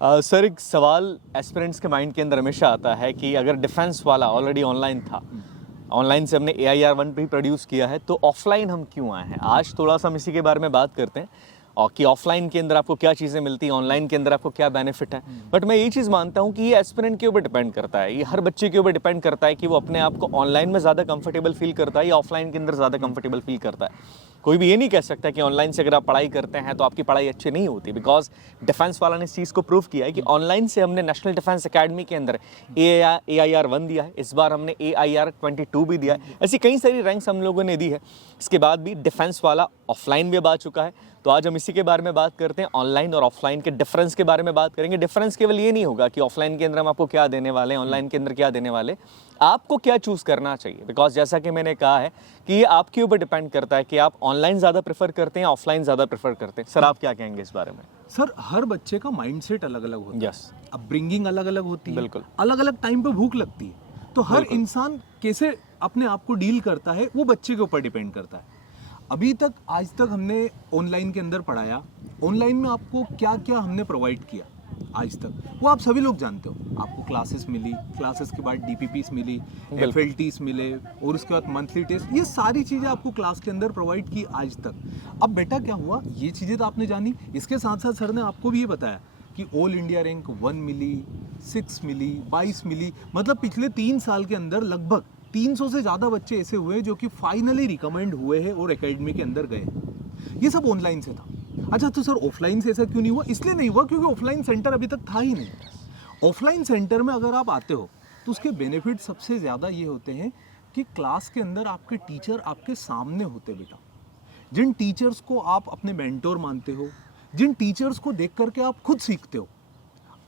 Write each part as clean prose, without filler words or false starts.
Sir एक सवाल aspirants के माइंड के अंदर हमेशा आता है कि अगर डिफेंस वाला ऑलरेडी ऑनलाइन था, ऑनलाइन से हमने AIR-1 भी प्रोड्यूस किया है, तो ऑफलाइन हम क्यों आए हैं। आज थोड़ा सा हम इसी के बारे में बात करते हैं और कि ऑफलाइन के अंदर आपको क्या चीज़ें मिलती हैं, ऑनलाइन के अंदर आपको क्या बेनिफिट है। बट मैं ये चीज़ मानता हूँ कि ये एस्पिरेंट के ऊपर डिपेंड करता है, ये हर बच्चे के ऊपर डिपेंड करता है कि वो अपने आप को ऑनलाइन में ज़्यादा कंफर्टेबल फील करता है या ऑफलाइन के अंदर ज़्यादा कंफर्टेबल फील करता है। कोई भी ये नहीं कह सकता कि ऑनलाइन से अगर आप पढ़ाई करते हैं तो आपकी पढ़ाई अच्छी नहीं होती, बिकॉज डिफेंस वाला ने इस चीज़ को प्रूव किया है कि ऑनलाइन से हमने नेशनल डिफेंस एकेडमी के अंदर AIR-1 दिया है, इस बार हमने AIR-22 भी दिया है, ऐसी कई सारी रैंक्स हम लोगों ने दी है। इसके बाद भी डिफेंस वाला ऑफलाइन भी अब आ चुका है, तो आज हम इसी के बारे में बात करते हैं, ऑनलाइन और ऑफलाइन के डिफरेंस के बारे में बात करेंगे। डिफरेंस केवल ये नहीं होगा कि ऑफलाइन के अंदर हम आपको क्या देने वाले हैं, ऑनलाइन के अंदर क्या देने वाले, आपको क्या चूज़ करना चाहिए, बिकॉज जैसा कि मैंने कहा है कि ये आपके ऊपर डिपेंड करता है कि आप ऑनलाइन ज़्यादा प्रेफर करते हैं, ऑफलाइन ज़्यादा प्रेफर करते हैं। सर आप क्या कहेंगे इस बारे में? सर हर बच्चे का माइंडसेट अलग अलग होता है। यस, अपब्रिंगिंग अलग अलग होती है, बिल्कुल। अलग अलग टाइम पे भूख लगती है, तो हर इंसान कैसे अपने आप को डील करता है वो बच्चे के ऊपर डिपेंड करता है। अभी तक आज तक हमने ऑनलाइन के अंदर पढ़ाया, ऑनलाइन में आपको क्या क्या हमने प्रोवाइड किया आज तक वो आप सभी लोग जानते हो। आपको क्लासेस मिली, क्लासेस के बाद DPPs मिली, FLTs मिले और उसके बाद मंथली टेस्ट, ये सारी चीज़ें आपको क्लास के अंदर प्रोवाइड की आज तक। अब बेटा क्या हुआ, ये चीज़ें तो आपने जानी, इसके साथ साथ सर ने आपको भी ये बताया कि ऑल इंडिया रैंक 1 मिली, 6 मिली, 22 मिली, मतलब पिछले 3 साल के अंदर लगभग 300 से ज़्यादा बच्चे ऐसे हुए जो कि फाइनली रिकमेंड हुए हैं और एकेडमी के अंदर गए। ये सब ऑनलाइन से था। अच्छा, तो सर ऑफलाइन से ऐसा क्यों नहीं हुआ? इसलिए नहीं हुआ क्योंकि ऑफलाइन सेंटर अभी तक था ही नहीं। ऑफलाइन सेंटर में अगर आप आते हो तो उसके बेनिफिट सबसे ज़्यादा ये होते हैं कि क्लास के अंदर आपके टीचर आपके सामने होते बेटा। जिन टीचर्स को आप अपने मेंटोर मानते हो, जिन टीचर्स को देख करके आप खुद सीखते हो,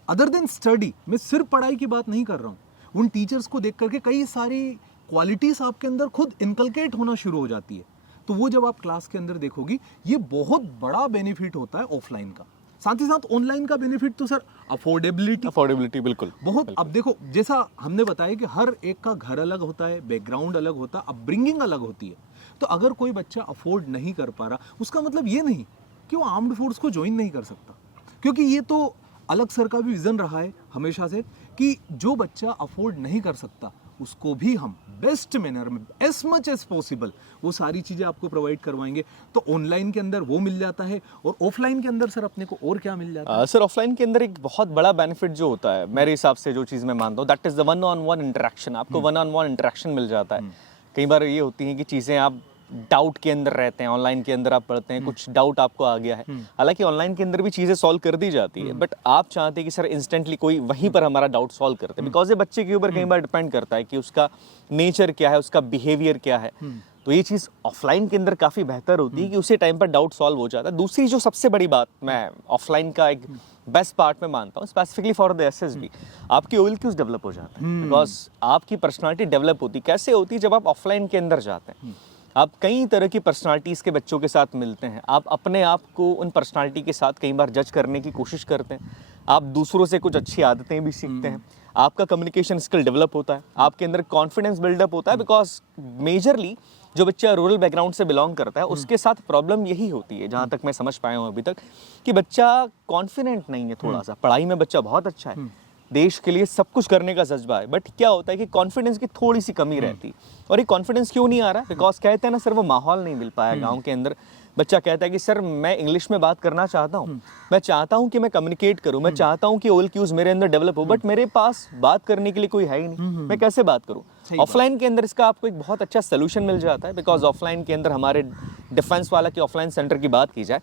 अदर देन स्टडी, मैं सिर्फ पढ़ाई की बात नहीं कर रहा हूँ, उन टीचर्स को देख करके कई सारी क्वालिटीज़ आपके अंदर खुद इनकलकेट होना शुरू हो जाती है। तो वो जब आप क्लास के अंदर देखोगी, ये बहुत बड़ा बेनिफिट होता है ऑफलाइन का। साथ ही साथ ऑनलाइन का बेनिफिट तो सर अफोर्डेबिलिटी बिल्कुल बहुत बिल्कुल। अब देखो, जैसा हमने बताया कि हर एक का घर अलग होता है, बैकग्राउंड अलग होता है, अपब्रिंगिंग अलग होती है। तो अगर कोई बच्चा अफोर्ड नहीं कर पा रहा, उसका मतलब ये नहीं कि वो आर्म्ड फोर्स को ज्वाइन नहीं कर सकता, क्योंकि ये तो अलग सर का भी विजन रहा है हमेशा से कि जो बच्चा अफोर्ड नहीं कर सकता उसको भी हम बेस्ट मैनर में एज मच एज पॉसिबल वो सारी चीज़ें आपको प्रोवाइड करवाएंगे। तो ऑनलाइन के अंदर वो मिल जाता है, और ऑफलाइन के अंदर सर अपने को और क्या मिल जाता है? सर ऑफलाइन के अंदर एक बहुत बड़ा बेनिफिट जो होता है मेरे हिसाब से, जो चीज़ मैं मानता हूँ, that is the one on one interaction. आपको वन ऑन वन इंटरेक्शन मिल जाता है। कई बार ये होती है कि चीज़ें आप डाउट के अंदर रहते हैं, ऑनलाइन के अंदर आप पढ़ते हैं, कुछ डाउट आपको आ गया है, हालांकि ऑनलाइन के अंदर भी चीज़ें सॉल्व कर दी जाती है, बट आप चाहते हैं कि सर इंस्टेंटली कोई वहीं पर हमारा डाउट सॉल्व करते हैं, बिकॉज ये बच्चे के ऊपर कई बार डिपेंड करता है कि उसका नेचर क्या है, उसका बिहेवियर क्या है। तो ये चीज़ ऑफलाइन के अंदर काफ़ी बेहतर होती है कि उसी टाइम पर डाउट सॉल्व हो जाता है। दूसरी जो सबसे बड़ी बात मैं ऑफलाइन का एक बेस्ट पार्ट में मानता हूँ, स्पेसिफिकली फॉर द SSB, आपकी OLQs डेवलप हो जाता है, बिकॉज आपकी पर्सनालिटी डेवलप होती कैसे होती है, जब आप ऑफलाइन के अंदर जाते हैं आप कई तरह की पर्सनालिटीज़ के बच्चों के साथ मिलते हैं, आप अपने आप को उन पर्सनालिटी के साथ कई बार जज करने की कोशिश करते हैं, आप दूसरों से कुछ अच्छी आदतें भी सीखते हैं, आपका कम्युनिकेशन स्किल डेवलप होता है, आपके अंदर कॉन्फिडेंस बिल्डअप होता है, बिकॉज मेजरली जो बच्चा रूरल बैकग्राउंड से बिलोंग करता है उसके साथ प्रॉब्लम यही होती है, जहाँ तक मैं समझ पाया हूँ अभी तक, कि बच्चा कॉन्फिडेंट नहीं है थोड़ा सा। पढ़ाई में बच्चा बहुत अच्छा है, देश के लिए सब कुछ करने का जज्बा है, बट क्या होता है कि कॉन्फिडेंस की थोड़ी सी कमी रहती है। और ये कॉन्फिडेंस क्यों नहीं आ रहा? बिकॉज कहते हैं ना सर, वो माहौल नहीं मिल पाया गांव के अंदर। बच्चा कहता है कि सर मैं इंग्लिश में बात करना चाहता हूँ, मैं चाहता हूँ कि मैं कम्युनिकेट करूँ, मैं चाहता हूँ कि OLQs मेरे अंदर डेवलप हो, बट मेरे पास बात करने के लिए कोई है ही नहीं, मैं कैसे बात करूँ? ऑफलाइन के अंदर इसका आपको एक बहुत अच्छा सोल्यूशन मिल जाता है, बिकॉज ऑफलाइन के अंदर हमारे डिफेंस वाला की ऑफलाइन सेंटर की बात की जाए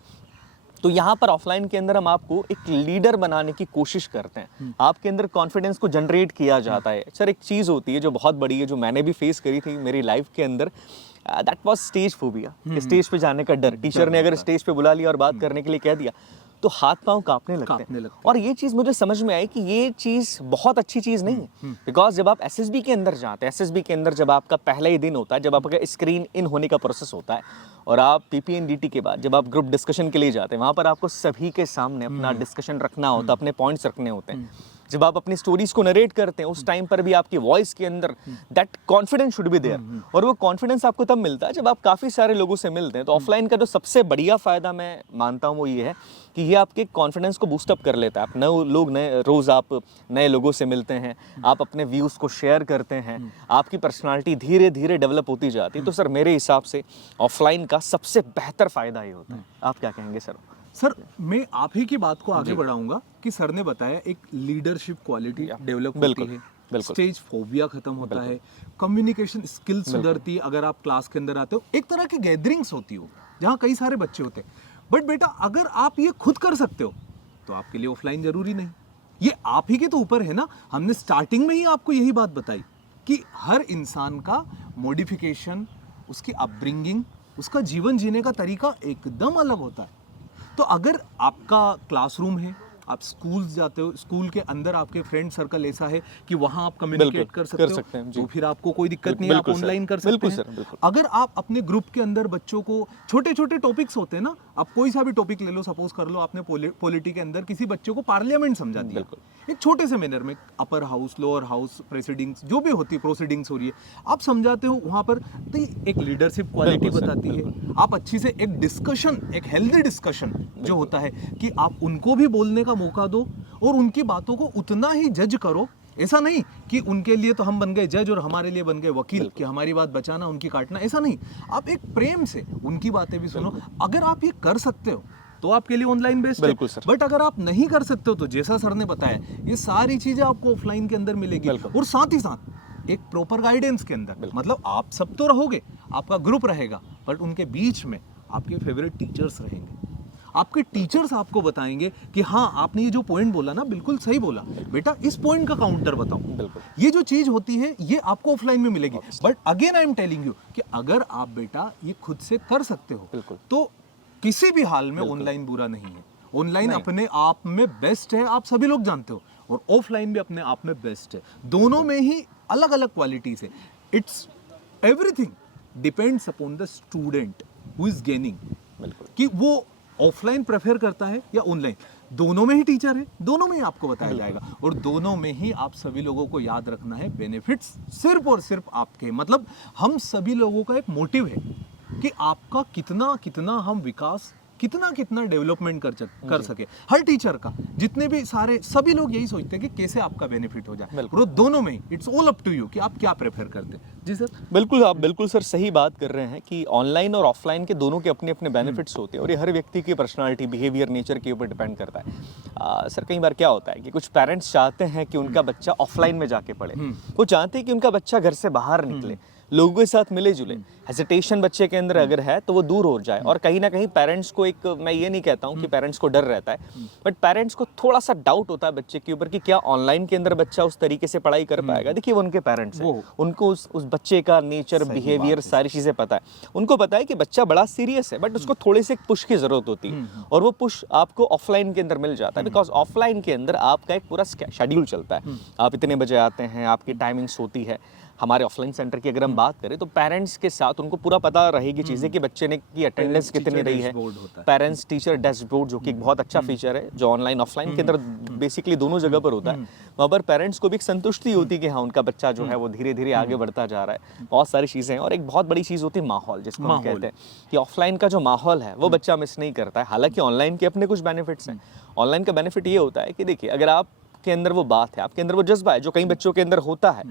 तो यहाँ पर ऑफलाइन के अंदर हम आपको एक लीडर बनाने की कोशिश करते हैं, आपके अंदर कॉन्फिडेंस को जनरेट किया जाता है। सर एक चीज़ होती है जो बहुत बड़ी है, जो मैंने भी फेस करी थी मेरी लाइफ के अंदर, that was stage phobia, stage पे जाने का डर। टीचर ने अगर स्टेज पे बुला लिया और बात करने के लिए कह दिया तो हाथ पांव कांपने लगते हैं। और ये चीज़ मुझे समझ में आई कि ये चीज़ बहुत अच्छी चीज़ नहीं है, बिकॉज जब आप SSB के अंदर जाते हैं, SSB के अंदर जब आपका पहला ही दिन होता है, जब आपका स्क्रीन इन होने का प्रोसेस होता है, और आप PPNDT के बाद जब आप ग्रुप डिस्कशन के लिए जाते हैं, वहाँ पर आपको सभी के सामने अपना डिस्कशन रखना होता है, अपने पॉइंट्स रखने होते हैं। जब आप अपनी स्टोरीज को नरेट करते हैं उस टाइम पर भी आपकी वॉइस के अंदर that confidence should be there, और वो कॉन्फिडेंस आपको तब मिलता है जब आप काफ़ी सारे लोगों से मिलते हैं। तो ऑफलाइन का जो सबसे बढ़िया फ़ायदा मैं मानता हूँ वो ये है कि ये आपके कॉन्फिडेंस को बूस्टअप कर लेता है। आप नए रोज़ आप नए लोगों से मिलते हैं, आप अपने व्यूज़ को शेयर करते हैं, आपकी पर्सनालिटी धीरे धीरे डेवलप होती जाती है। तो सर मेरे हिसाब से ऑफलाइन का सबसे बेहतर फ़ायदा ये होता है। आप क्या कहेंगे सर? सर मैं आप ही की बात को आगे बढ़ाऊंगा कि सर ने बताया एक लीडरशिप क्वालिटी डेवलप होती है, स्टेज फोबिया खत्म होता है, कम्युनिकेशन स्किल्स सुधरती है। अगर आप क्लास के अंदर आते हो, एक तरह की गैदरिंग्स होती हो जहाँ कई सारे बच्चे होते हैं। बट बेटा अगर आप ये खुद कर सकते हो तो आपके लिए ऑफलाइन जरूरी नहीं। ये आप ही के तो ऊपर है ना। हमने स्टार्टिंग में ही आपको यही बात बताई कि हर इंसान का मॉडिफिकेशन, उसकी अपब्रिंगिंग, उसका जीवन जीने का तरीका एकदम अलग होता है। तो अगर आपका क्लासरूम है, आप स्कूल जाते हो, स्कूल के अंदर आपके फ्रेंड सर्कल ऐसा है कि वहां आप कम्युनिकेट कर सकते हो, तो फिर आपको कोई दिक्कत नहीं है, आप ऑनलाइन कर सकते हैं। अगर आप अपने ग्रुप के अंदर बच्चों को छोटे छोटे टॉपिक्स होते हैं ना, आप कोई सा भी टॉपिक ले लो, सपोज कर लो आपने पॉलिटी के अंदर किसी बच्चे को पार्लियामेंट समझा दिया एक छोटे से मैनर में, अपर हाउस, लोअर हाउस प्रेसिडिंग्स जो भी होती है, प्रोसीडिंग्स हो रही है, आप समझाते हो वहां पर, तो एक लीडरशिप क्वालिटी बताती है। आप अच्छी से एक डिस्कशन, एक हेल्दी डिस्कशन जो होता है कि आप उनको भी बोलने का मौका दो और उनकी बातों को उतना ही जज करो। ऐसा नहीं कि उनके लिए तो हम बन गए जज और हमारे लिए बन गए वकील कि हमारी बात बचाना उनकी काटना, ऐसा नहीं। आप एक प्रेम से उनकी बातें भी सुनो। अगर आप ये कर सकते हो तो आपके लिए ऑनलाइन बेस्ट है। बट अगर आप नहीं कर सकते हो तो जैसा सर ने बताया, ये सारी चीजें आपको ऑफलाइन के अंदर मिलेगी, और साथ ही साथ एक प्रॉपर गाइडेंस के अंदर। मतलब आप सब तो रहोगे, आपका ग्रुप रहेगा, बट उनके बीच में आपके फेवरेट टीचर्स रहेंगे। आपके टीचर्स आपको बताएंगे कि हाँ आपने ये जो पॉइंट बोला ना बिल्कुल सही बोला बेटा, इस पॉइंट का काउंटर बताओ। ये जो चीज होती है ये आपको ऑफलाइन में मिलेगी। But again I am telling you कि अगर आप बेटा ये खुद से कर सकते हो तो किसी भी हाल में ऑनलाइन बुरा नहीं है। ऑनलाइन अपने आप में बेस्ट है, आप सभी लोग जानते हो, और ऑफलाइन भी अपने आप में बेस्ट है। दोनों में ही अलग अलग क्वालिटीज है। It's everything depends upon the student who is gaining, कि वो ऑफलाइन प्रेफर करता है या ऑनलाइन। दोनों में ही टीचर है, दोनों में ही आपको बताया जाएगा, और दोनों में ही आप सभी लोगों को याद रखना है बेनिफिट्स सिर्फ और सिर्फ आपके। मतलब हम सभी लोगों का एक मोटिव है कि आपका कितना कितना हम विकास, कितना कितना डेवलपमेंट कर सके। हर टीचर का, जितने भी सारे सभी लोग यही सोचते हैं कि कैसे आपका बेनिफिट हो जाए, और दोनों में it's all up to you कि आप क्या प्रेफर करते हैं। जी सर। बिल्कुल, आप बिल्कुल सर सही बात कर रहे हैं कि ऑनलाइन और ऑफलाइन के दोनों के अपने अपने बेनिफिट्स होते हैं, और ये हर व्यक्ति की पर्सनालिटी, बिहेवियर, नेचर के ऊपर डिपेंड करता है। सर कई बार क्या होता है कि कुछ पेरेंट्स चाहते हैं कि उनका बच्चा ऑफलाइन में जाके पढ़े, वो चाहते हैं कि उनका बच्चा घर से बाहर निकले, लोगों के साथ मिले जुले। हेजिटेशन बच्चे के अंदर अगर है तो वो दूर हो जाए, और कहीं ना कहीं पेरेंट्स को एक, मैं ये नहीं कहता हूँ कि पेरेंट्स को डर रहता है, बट पेरेंट्स को थोड़ा सा डाउट होता है बच्चे के ऊपर कि क्या ऑनलाइन के अंदर बच्चा उस तरीके से पढ़ाई कर पाएगा। देखिए वो उनके पेरेंट्स हैं, उनको उस बच्चे का नेचर, बिहेवियर, सारी चीज़ें पता है। उनको पता है कि बच्चा बड़ा सीरियस है, बट उसको थोड़े से पुश की जरूरत होती है, और वो पुश आपको ऑफलाइन के अंदर मिल जाता है। बिकॉज ऑफलाइन के अंदर आपका एक पूरा शेड्यूल चलता है, आप इतने बजे आते हैं, आपकी टाइमिंग्स होती है। हमारे ऑफलाइन सेंटर की अगर हम बात करें तो पेरेंट्स के साथ उनको पूरा पता रहेगी चीज़ें कि बच्चे ने की अटेंडेंस कितनी रही है। पेरेंट्स टीचर डैशबोर्ड, जो कि एक बहुत अच्छा फीचर है, जो ऑनलाइन ऑफलाइन के अंदर बेसिकली दोनों जगह पर होता है। वहाँ पर पेरेंट्स को भी एक संतुष्टि होती है कि हाँ उनका बच्चा जो है वो धीरे धीरे आगे बढ़ता जा रहा है। बहुत सारी चीज़ें हैं, और एक बहुत बड़ी चीज़ होती है माहौल, जिसको हम कहते हैं कि ऑफलाइन का जो माहौल है वो बच्चा मिस नहीं करता है। हालांकि ऑनलाइन के अपने कुछ बेनिफिट्स हैं। ऑनलाइन का बेनिफिट ये होता है कि देखिए, अगर आप के अंदर वो बात है, आपके अंदर वो जज्बा है जो कई बच्चों के अंदर होता है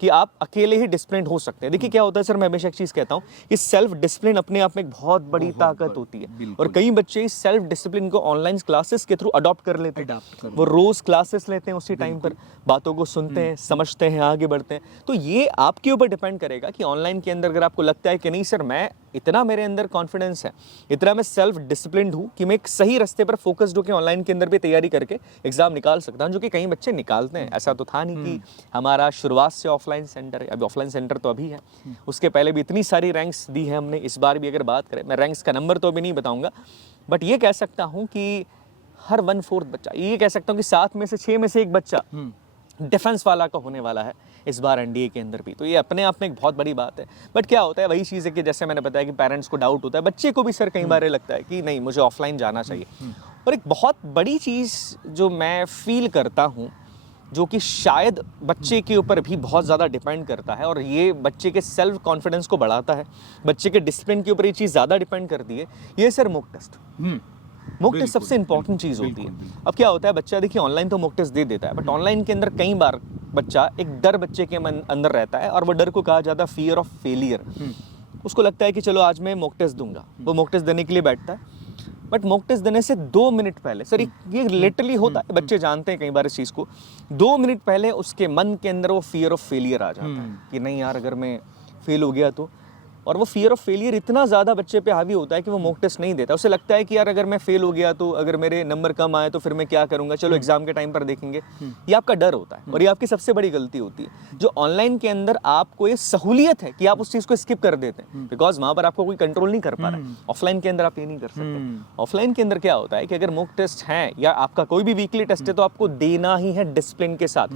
कि आप अकेले ही डिसिप्लिन हो सकते हैं। देखिए क्या होता है सर, मैं हमेशा एक चीज कहता हूँ कि सेल्फ डिसिप्लिन अपने आप में एक बहुत बड़ी ताकत होती है, और कई बच्चे इस सेल्फ डिसिप्लिन को ऑनलाइन क्लासेस के थ्रू अडॉप्ट कर लेते हैं। वो रोज क्लासेस लेते हैं, उसी टाइम पर बातों को सुनते हैं, समझते हैं, आगे बढ़ते हैं। तो ये आपके ऊपर डिपेंड करेगा कि ऑनलाइन के अंदर अगर आपको लगता है कि नहीं सर, मैं इतना मेरे अंदर कॉन्फिडेंस है, इतना मैं सेल्फ डिसिप्लिन्ड हूँ कि मैं एक सही रास्ते पर फोकस्ड होकर ऑनलाइन के अंदर भी तैयारी करके एग्जाम निकाल सकता हूँ, जो कि कई बच्चे निकालते हैं। ऐसा तो था नहीं कि हमारा शुरुआत से ऑफलाइन सेंटर है, अभी ऑफलाइन सेंटर तो अभी है, उसके पहले भी इतनी सारी रैंक्स दी है हमने। इस बार भी अगर बात करें, मैं रैंक्स का नंबर तो अभी नहीं बताऊंगा, बट ये कह सकता हूँ कि हर 1/4 बच्चा, ये कह सकता हूँ कि 7 में से 6 में से एक बच्चा डिफेंस वाला का होने वाला है इस बार एनडीए के अंदर भी। तो ये अपने आप में एक बहुत बड़ी बात है। बट क्या होता है, वही चीज़ है कि जैसे मैंने बताया कि पेरेंट्स को डाउट होता है, बच्चे को भी सर कई बार ये लगता है कि नहीं मुझे ऑफलाइन जाना चाहिए। और एक बहुत बड़ी चीज़ जो मैं फील करता हूँ, जो कि शायद बच्चे के ऊपर भी बहुत ज़्यादा डिपेंड करता है और ये बच्चे के सेल्फ कॉन्फिडेंस को बढ़ाता है, बच्चे के डिसिप्लिन के ऊपर ये चीज़ ज़्यादा डिपेंड करती है, ये sir mock test. Mock test सबसे इंपॉर्टेंट चीज़ होती है। अब क्या होता है, बच्चा देखिए ऑनलाइन तो मॉक टेस्ट दे देता है, बट ऑनलाइन के अंदर कई बार बच्चा एक डर बच्चे के मन अंदर रहता है और वो डर को कहा जाता है फियर ऑफ फेलियर। उसको लगता है कि चलो आज मैं मॉक टेस्ट दूंगा, वो मॉक टेस्ट देने के लिए बैठता है, बट मॉक टेस्ट देने से 2 मिनट पहले, सर ये लिटरली होता है, बच्चे जानते हैं कई बार इस चीज़ को, 2 मिनट पहले उसके मन के अंदर वो फियर ऑफ फेलियर आ जाता है कि नहीं यार अगर मैं फेल हो गया तो, और वो फियर ऑफ फेलियर इतना ज़्यादा बच्चे पे हावी होता है कि वो मॉक टेस्ट नहीं देता। उसे लगता है कि यार अगर मैं फेल हो गया तो, अगर मेरे नंबर कम आए तो फिर मैं क्या करूंगा, चलो एग्जाम के टाइम पर देखेंगे। ये आपका डर होता है और ये आपकी सबसे बड़ी गलती होती है। जो ऑनलाइन के अंदर आपको ये सहूलियत है कि आप उस चीज़ को स्किप कर देते हैं, बिकॉज वहाँ पर आपको कोई कंट्रोल नहीं कर पा रहा है। ऑफलाइन के अंदर आप ये नहीं कर सकते। ऑफलाइन के अंदर क्या होता है कि अगर मॉक टेस्ट है या आपका कोई भी वीकली टेस्ट है तो आपको देना ही है डिसिप्लिन के साथ।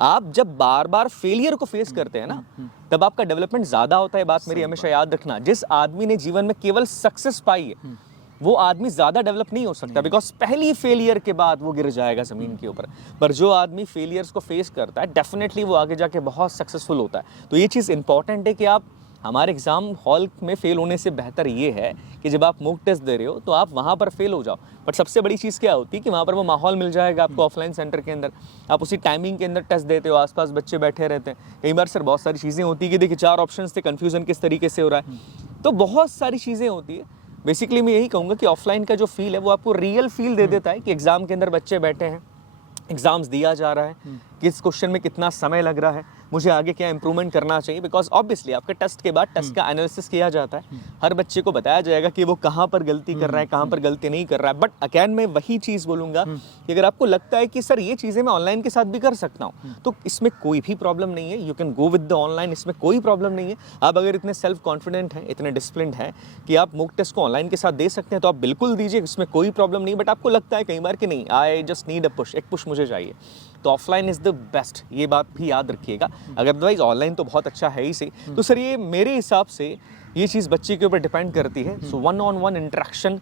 आप जब बार बार फेलियर को फेस करते हैं ना, तब आपका डेवलपमेंट ज्यादा होता है। बात मेरी हमेशा याद रखना, जिस आदमी ने जीवन में केवल सक्सेस पाई है वो आदमी ज्यादा डेवलप नहीं हो सकता, बिकॉज पहली फेलियर के बाद वो गिर जाएगा जमीन के ऊपर। पर जो आदमी फेलियर्स को फेस करता है डेफिनेटली वो आगे जाके बहुत सक्सेसफुल होता है। तो ये चीज़ इंपॉर्टेंट है कि आप हमारे एग्जाम हॉल में फेल होने से बेहतर ये है कि जब आप मॉक टेस्ट दे रहे हो तो आप वहाँ पर फेल हो जाओ। बट सबसे बड़ी चीज़ क्या होती है कि वहाँ पर वो माहौल मिल जाएगा आपको ऑफलाइन सेंटर के अंदर, आप उसी टाइमिंग के अंदर टेस्ट देते हो, आसपास बच्चे बैठे रहते हैं। कई बार सर बहुत सारी चीज़ें होती है कि देखिए 4 ऑप्शंस थे, कन्फ्यूजन किस तरीके से हो रहा है, तो बहुत सारी चीज़ें होती है। बेसिकली मैं यही कहूँगा कि ऑफलाइन का जो फील है वो आपको रियल फील दे देता है कि एग्जाम के अंदर बच्चे बैठे हैं, एग्जाम्स दिया जा रहा है, किस क्वेश्चन में कितना समय लग रहा है, मुझे आगे क्या इंप्रूवमेंट करना चाहिए। बिकॉज ऑब्वियसली आपके टेस्ट के बाद टेस्ट का एनालिसिस किया जाता है, हर बच्चे को बताया जाएगा कि वो कहाँ पर गलती कर रहा है, कहाँ पर गलती नहीं कर रहा है। बट अगेन मैं वही चीज़ बोलूँगा कि अगर आपको लगता है कि सर ये चीज़ें मैं ऑनलाइन के साथ भी कर सकता हूँ तो इसमें कोई भी प्रॉब्लम नहीं है, you can go with the online, इसमें कोई प्रॉब्लम नहीं है। आप अगर इतने सेल्फ कॉन्फिडेंट हैं, इतने डिसिप्लिन्ड हैं कि आप मॉक टेस्ट को ऑनलाइन के साथ दे सकते हैं तो आप बिल्कुल दीजिए, इसमें कोई प्रॉब्लम नहीं। बट आपको लगता है कई बार कि नहीं, I just need a push, एक पुश मुझे चाहिए, तो ऑफलाइन इज़ द बेस्ट, ये बात भी याद रखिएगा। अगर अदरवाइज ऑनलाइन तो बहुत अच्छा है ही से। तो सर ये मेरे हिसाब से ये चीज़ बच्चे के ऊपर डिपेंड करती है। सो 1-on-1 इंटरेक्शन,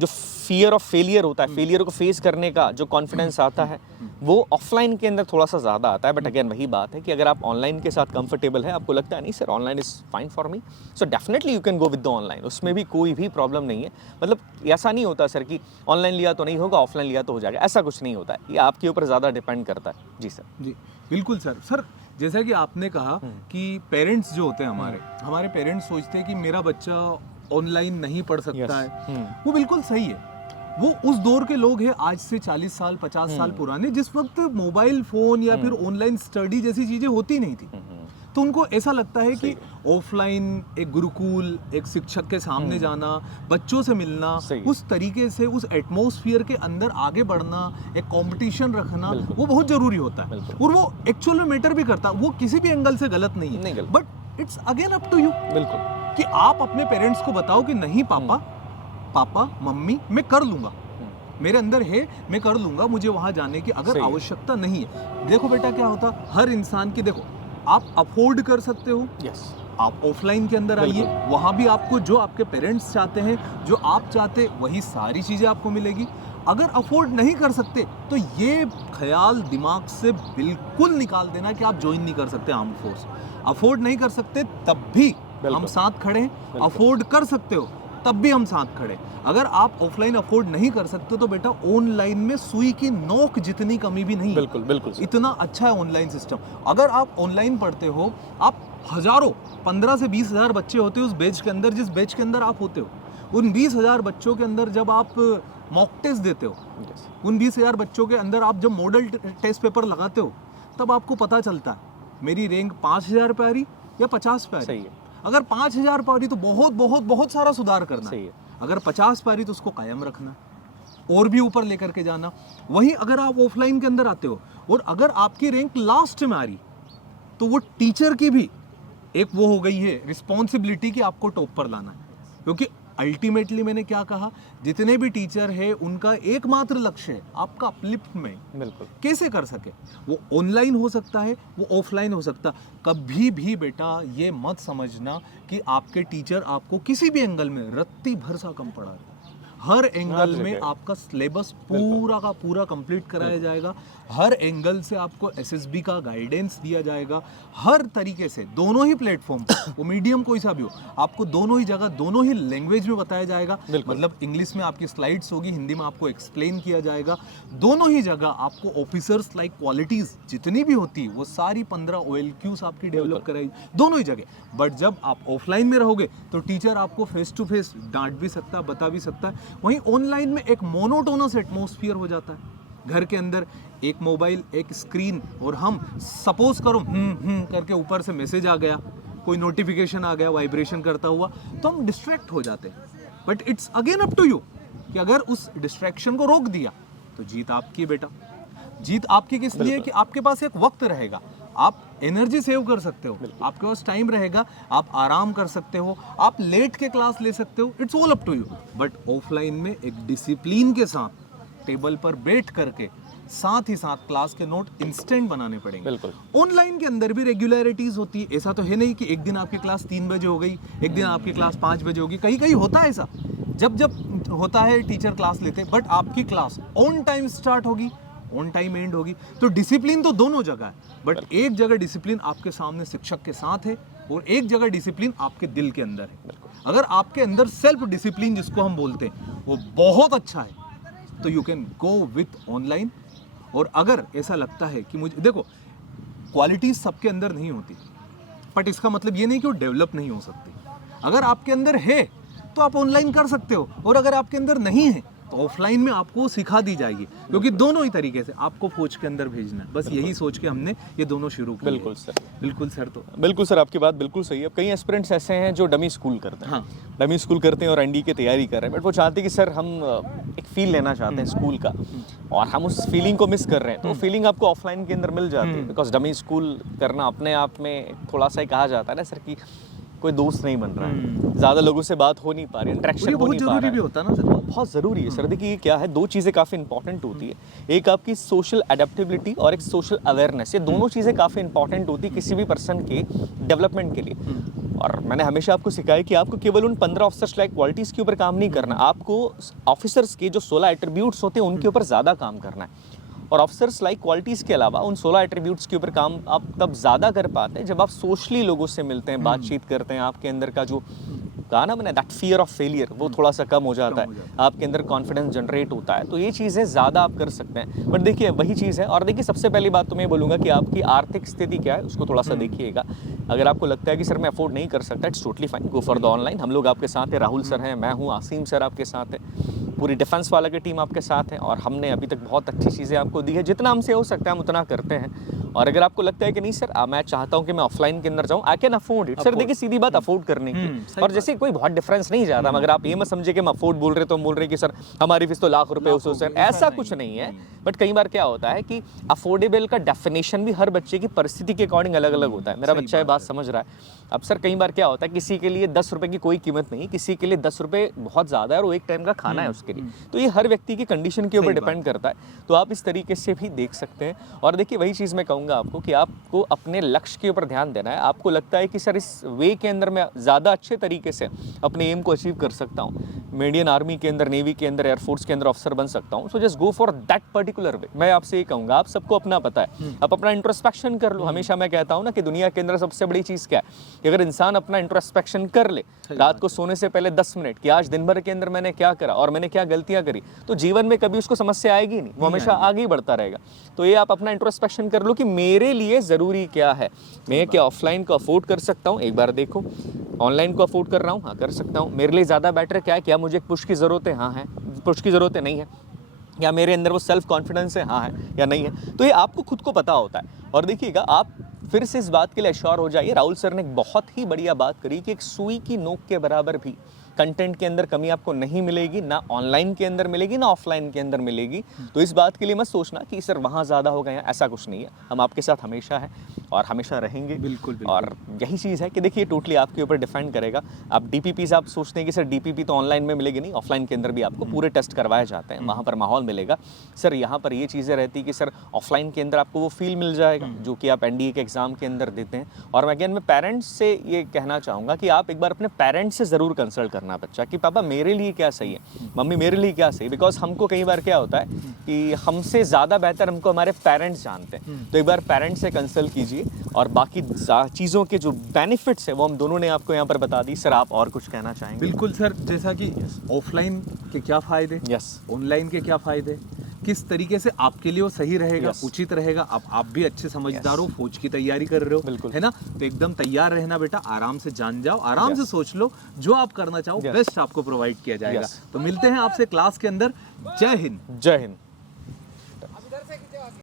जो फियर ऑफ फेलियर होता है, फेलियर को फेस करने का जो कॉन्फिडेंस आता है वो ऑफलाइन के अंदर थोड़ा सा ज़्यादा आता है। बट अगेन वही बात है कि अगर आप ऑनलाइन के साथ कंफर्टेबल है, आपको लगता है नहीं sir online is fine for me, so definitely you can go with the online, उसमें भी कोई भी प्रॉब्लम नहीं है। मतलब ऐसा नहीं होता सर कि ऑनलाइन लिया तो नहीं होगा, ऑफलाइन लिया तो हो जाएगा, ऐसा कुछ नहीं होता है। ये आपके ऊपर ज़्यादा डिपेंड करता है। जी सर। जी बिल्कुल सर। सर जैसा कि आपने कहा कि पेरेंट्स जो होते हैं हमारे पेरेंट्स सोचते हैं कि मेरा बच्चा ऑनलाइन नहीं पढ़ सकता है, वो बिल्कुल सही है। वो उस दौर के लोग हैं आज से 40 साल 50 साल पुराने, जिस वक्त मोबाइल फोन या फिर ऑनलाइन स्टडी जैसी चीजें होती नहीं थी। तो उनको ऐसा लगता है कि ऑफलाइन एक गुरुकुल, एक शिक्षक के सामने जाना, बच्चों से मिलना, उस तरीके से उस एटमॉस्फेयर के अंदर आगे बढ़ना, एक कंपटीशन रखना, वो बहुत जरूरी होता है। और वो एक्चुअल में मैटर भी करता है, वो किसी भी एंगल से गलत नहीं है। But it's again up to you, बिल्कुल, कि आप अपने पेरेंट्स को बताओ कि नहीं पापा मम्मी मैं कर लूंगा, मेरे अंदर है, मैं कर लूंगा, मुझे वहां जाने की अगर आवश्यकता नहीं है। देखो बेटा क्या होता, हर इंसान की, देखो आप अफोर्ड कर सकते हो, आप ऑफलाइन के अंदर आइए, वहां भी आपको जो आपके पेरेंट्स चाहते हैं, जो आप चाहते, वही सारी चीजें आपको मिलेगी। अगर अफोर्ड नहीं कर सकते तो ये ख्याल दिमाग से बिल्कुल निकाल देना कि आप ज्वाइन नहीं कर सकते आर्म फोर्स। अफोर्ड नहीं कर सकते तब भी हम साथ खड़े हैं, अफोर्ड कर सकते हो तब भी हम साथ खड़े। अगर आप ऑफलाइन अफोर्ड नहीं कर सकते तो बेटा ऑनलाइन में सुई की नोक जितनी कमी भी नहीं, बिल्कुल बिल्कुल इतना अच्छा है ऑनलाइन सिस्टम। अगर आप ऑनलाइन पढ़ते हो, आप हजारों 15 से 20 हजार बच्चे होते हो उस बैच के अंदर, जिस बैच के अंदर आप होते हो, उन 20 हजार बच्चों के अंदर जब आप मॉक टेस्ट देते हो, उन 20 हजार बच्चों के अंदर आप जब मॉडल टेस्ट पेपर लगाते हो, तब आपको पता चलता है मेरी रैंक 5000 पे आ रही या 50 पे आ रही है। अगर 5000 पे आ रही तो बहुत बहुत बहुत सारा सुधार करना है। अगर 50 पे आ रही तो उसको कायम रखना और भी ऊपर लेकर के जाना। वहीं अगर आप ऑफलाइन के अंदर आते हो और अगर आपकी रैंक लास्ट में आ रही तो वो टीचर की भी एक वो हो गई है रिस्पॉन्सिबिलिटी कि आपको टॉप पर लाना है। क्योंकि अल्टीमेटली मैंने क्या कहा, जितने भी टीचर है उनका एकमात्र लक्ष्य है आपका अपलिफ्टमेंट, बिल्कुल कैसे कर सके। वो ऑनलाइन हो सकता है, वो ऑफलाइन हो सकता। कभी भी बेटा ये मत समझना कि आपके टीचर आपको किसी भी एंगल में रत्ती भर सा कम पढ़ा रहे। हर एंगल में जगह। आपका सिलेबस पूरा का पूरा कंप्लीट कराया जाएगा, हर एंगल से आपको एसएसबी का गाइडेंस दिया जाएगा, हर तरीके से दोनों ही प्लेटफॉर्म पर, वो मीडियम कोई सा भी हो, आपको दोनों ही जगह दोनों ही लैंग्वेज में बताया जाएगा। मतलब इंग्लिश में आपकी स्लाइड्स होगी, हिंदी में आपको एक्सप्लेन किया जाएगा। दोनों ही जगह आपको ऑफिसर्स लाइक क्वालिटीज जितनी भी होती है वो सारी 15 OLQs आपकी डेवलप कराई दोनों ही जगह। बट जब आप ऑफलाइन में रहोगे तो टीचर आपको फेस टू फेस डांट भी सकता है, बता भी सकता है। वहीं ऑनलाइन में एक मोनोटोनस एटमॉस्फेयर हो जाता है, घर के अंदर एक मोबाइल, एक स्क्रीन, और हम सपोज करो करके ऊपर से मैसेज आ गया, कोई नोटिफिकेशन आ गया वाइब्रेशन करता हुआ, तो हम डिस्ट्रैक्ट हो जाते हैं। But it's again up to you कि अगर उस डिस्ट्रैक्शन को रोक दिया तो जीत आपकी है बेटा। जीत आपकी किस लिए? कि आपके पास एक वक्त रहेगा, आप एनर्जी सेव कर सकते हो, आपके पास टाइम रहेगा, आप आराम कर सकते हो, आप लेट के क्लास ले सकते हो, it's all up to you. But offline में एक डिसिप्लिन के साथ टेबल पर बैठ करके साथ ही साथ क्लास के नोट इंस्टेंट बनाने पड़ेंगे। बिल्कुल। ऑनलाइन के अंदर भी रेगुलरिटीज होती है, ऐसा तो है नहीं कि एक दिन आपकी क्लास 3 बजे हो गई, एक दिन आपकी क्लास 5 बजे होगी, कहीं कहीं होता है ऐसा, जब जब होता है टीचर क्लास लेते हैं, बट आपकी क्लास ऑन टाइम स्टार्ट होगी, ऑन टाइम एंड होगी। तो डिसिप्लिन तो दोनों जगह है, बट एक जगह डिसिप्लिन आपके सामने शिक्षक के साथ है और एक जगह डिसिप्लिन आपके दिल के अंदर है। अगर आपके अंदर सेल्फ डिसिप्लिन जिसको हम बोलते हैं वो बहुत अच्छा है तो you can go with online. और अगर ऐसा लगता है कि मुझे, देखो क्वालिटीज सबके अंदर नहीं होती, बट इसका मतलब ये नहीं कि वो डेवलप नहीं हो सकती। अगर आपके अंदर है तो आप ऑनलाइन कर सकते हो, और अगर आपके अंदर नहीं है तो ऑफलाइन में आपको सिखा दी जाएगी, क्योंकि दोनों ही तरीके से आपको फौज के अंदर भेजना है। बस यही सोच के हमने ये दोनों शुरू किए। बिल्कुल सर। बिल्कुल सर। तो बिल्कुल सर, आपकी बात बिल्कुल सही है। अब कई एस्पिरेंट्स ऐसे हैं जो डमी स्कूल करते हैं, हाँ। डमी स्कूल करते हैं और एनडी की तैयारी कर रहे हैं, बट वो चाहते हैं कि सर हम एक फील लेना चाहते हैं स्कूल का, और हम उस फीलिंग को मिस कर रहे हैं। तो वो फीलिंग आपको ऑफलाइन के अंदर मिल जाती है, बिकॉज डमी स्कूल करना अपने आप में थोड़ा सा ही कहा जाता है ना सर कि कोई दोस्त नहीं बन रहा है, ज़्यादा लोगों से बात हो नहीं पा रही, इंटरेक्शन हो नहीं पा रहा है। जरूरी भी होता है ना सर, बहुत ज़रूरी है सर। देखिए क्या है, दो चीज़ें काफ़ी इंपॉर्टेंट होती है, एक आपकी सोशल एडेप्टेबिलिटी और एक सोशल अवेयरनेस। ये दोनों चीज़ें काफ़ी इंपॉर्टेंट होती है किसी भी पर्सन के डेवलपमेंट के लिए। और मैंने हमेशा आपको सिखाया कि आपको केवल उन 15 ऑफिसर्स लाइक क्वालिटीज़ के ऊपर काम नहीं करना, आपको ऑफिसर्स के जो 16 एट्रीब्यूट्स होते हैं उनके ऊपर ज़्यादा काम करना है। और ऑफिसर्स लाइक क्वालिटीज़ के अलावा उन 16 एट्रीब्यूट्स के ऊपर काम आप तब ज़्यादा कर पाते हैं जब आप सोशली लोगों से मिलते हैं, बातचीत करते हैं, आपके अंदर का जो कहा ना मैंने दैट फियर ऑफ फेलियर वो थोड़ा सा कम हो जाता है, आपके अंदर कॉन्फिडेंस जनरेट होता है। तो ये चीज़ें ज़्यादा आप कर सकते हैं। बट देखिए वही चीज़ है, और देखिए सबसे पहली बात तो मैं बोलूँगा कि आपकी आर्थिक स्थिति क्या है उसको थोड़ा सा देखिएगा। अगर आपको लगता है कि सर मैं अफोर्ड नहीं कर सकता, it's totally fine, go for the online. हम लोग आपके साथ हैं, राहुल सर हैं, मैं हूँ, आसिम सर आपके साथ है, पूरी डिफेंस वाला की टीम आपके साथ है, और हमने अभी तक बहुत अच्छी चीज़ें आपको दी है। जितना हमसे हो सकता है हम उतना करते हैं। और अगर आपको लगता है कि नहीं सर मैं चाहता हूँ कि मैं ऑफलाइन के अंदर जाऊँ, I can afford it. Sir देखिए सीधी बात अफोर्ड करने की, और जैसे कोई बहुत डिफरेंस नहीं जाता। मगर आप ये मत समझे कि हम अफोर्ड बोल रहे तो हम बोल रहे कि सर हमारी फीस तो लाख रुपए उस सर, ऐसा कुछ नहीं है। बट कई बार क्या होता है कि अफोर्डेबल का डेफिनेशन भी हर बच्चे की परिस्थिति के अकॉर्डिंग अलग अलग होता है। मेरा बच्चा ये बात समझ रहा है। अब सर कई बार क्या होता है, किसी के लिए 10 रुपए की कोई कीमत नहीं, किसी के लिए 10 रुपए बहुत ज़्यादा है और वो एक टाइम का खाना है उसके लिए। तो ये हर व्यक्ति की कंडीशन के ऊपर डिपेंड करता है। तो आप इस तरीके से भी देख सकते हैं। और देखिए वही चीज़ मैं कहूँगा आपको कि आपको अपने लक्ष्य के ऊपर ध्यान देना है। आपको लगता है कि सर इस वे के अंदर मैं ज़्यादा अच्छे तरीके से अपने एम को अचीव कर सकता हूँ, इंडियन आर्मी के अंदर, नेवी के अंदर, एयरफोर्स के अंदर ऑफिसर बन सकता हूँ, so just go for that particular way. मैं आपसे ये कहूँगा, आप सबको अपना पता है, आप अपना इंट्रोस्पेक्शन कर लो। हमेशा मैं कहता हूँ ना कि दुनिया के अंदर सबसे बड़ी चीज़ क्या है कि अगर इंसान अपना इंट्रोस्पेक्शन कर ले रात को सोने से पहले 10 मिनट कि आज दिन भर के अंदर मैंने क्या करा और मैंने क्या गलतियाँ करी, तो जीवन में कभी उसको समस्या आएगी नहीं, वो हमेशा आगे ही बढ़ता रहेगा। तो ये आप अपना इंट्रोस्पेक्शन कर लो कि मेरे लिए ज़रूरी क्या है, मैं क्या ऑफलाइन को अफोर्ड कर सकता हूँ, एक बार देखो ऑनलाइन को अफोर्ड कर रहा हूँ, हाँ कर सकता हूँ, मेरे लिए ज़्यादा बेटर क्या है, क्या मुझे एक पुश की ज़रूरत है, हाँ है, पुश की ज़रूरत है नहीं है, या मेरे अंदर वो सेल्फ कॉन्फिडेंस है, हाँ है या नहीं है। तो ये आपको खुद को पता होता है। और देखिएगा आप फिर से इस बात के लिए श्योर हो जाइए, राहुल सर ने एक बहुत ही बढ़िया बात करी कि एक सुई की नोक के बराबर भी कंटेंट के अंदर कमी आपको नहीं मिलेगी, ना ऑनलाइन के अंदर मिलेगी ना ऑफलाइन के अंदर मिलेगी। तो इस बात के लिए मत सोचना कि सर वहाँ ज़्यादा होगा या ऐसा कुछ नहीं है, हम आपके साथ हमेशा हैं। और हमेशा रहेंगे। बिल्कुल, बिल्कुल। और यही चीज़ है कि देखिए टोटली आपके ऊपर डिपेंड करेगा। आप डीपीपीज आप सोचते हैं कि सर डीपीपी तो ऑनलाइन में मिलेगी नहीं, ऑफलाइन के अंदर भी आपको पूरे टेस्ट करवाए जाते हैं, वहाँ पर माहौल मिलेगा। सर यहाँ पर ये चीज़ें रहती कि सर ऑफलाइन के अंदर आपको वो फील मिल जाएगा जो कि आप एनडीए के एग्ज़ाम के अंदर देते हैं। और मैं अगेन मैं पेरेंट्स से ये कहना चाहूँगा कि आप एक बार अपने पेरेंट्स से ज़रूर कंसल्ट करना बच्चा कि पापा मेरे लिए क्या सही है, मम्मी मेरे लिए क्या सही। बिकॉज हमको कई बार क्या होता है कि हमसे ज़्यादा बेहतर हमको हमारे पेरेंट्स जानते हैं। तो एक बार पेरेंट्स से कंसल्ट कीजिए और बाकी चीज़ों के जो बेनिफिट्स है वो हम दोनों ने आपको यहाँ पर बता दी। सर आप और कुछ कहना चाहेंगे? बिल्कुल सर, जैसा कि ऑफलाइन के क्या फायदे, यस, ऑनलाइन के क्या फायदे, किस तरीके से आपके लिए वो सही रहेगा, Yes. उचित रहेगा। आप भी अच्छे समझदार हो, फौज की तैयारी कर रहे हो, बिल्कुल। है ना? तो एकदम तैयार रहना बेटा, आराम से जान जाओ, आराम Yes. से सोच लो, जो आप करना चाहो Yes. बेस्ट आपको प्रोवाइड किया जाएगा। Yes. तो मिलते हैं आपसे क्लास के अंदर। जय हिंद। जय हिंद।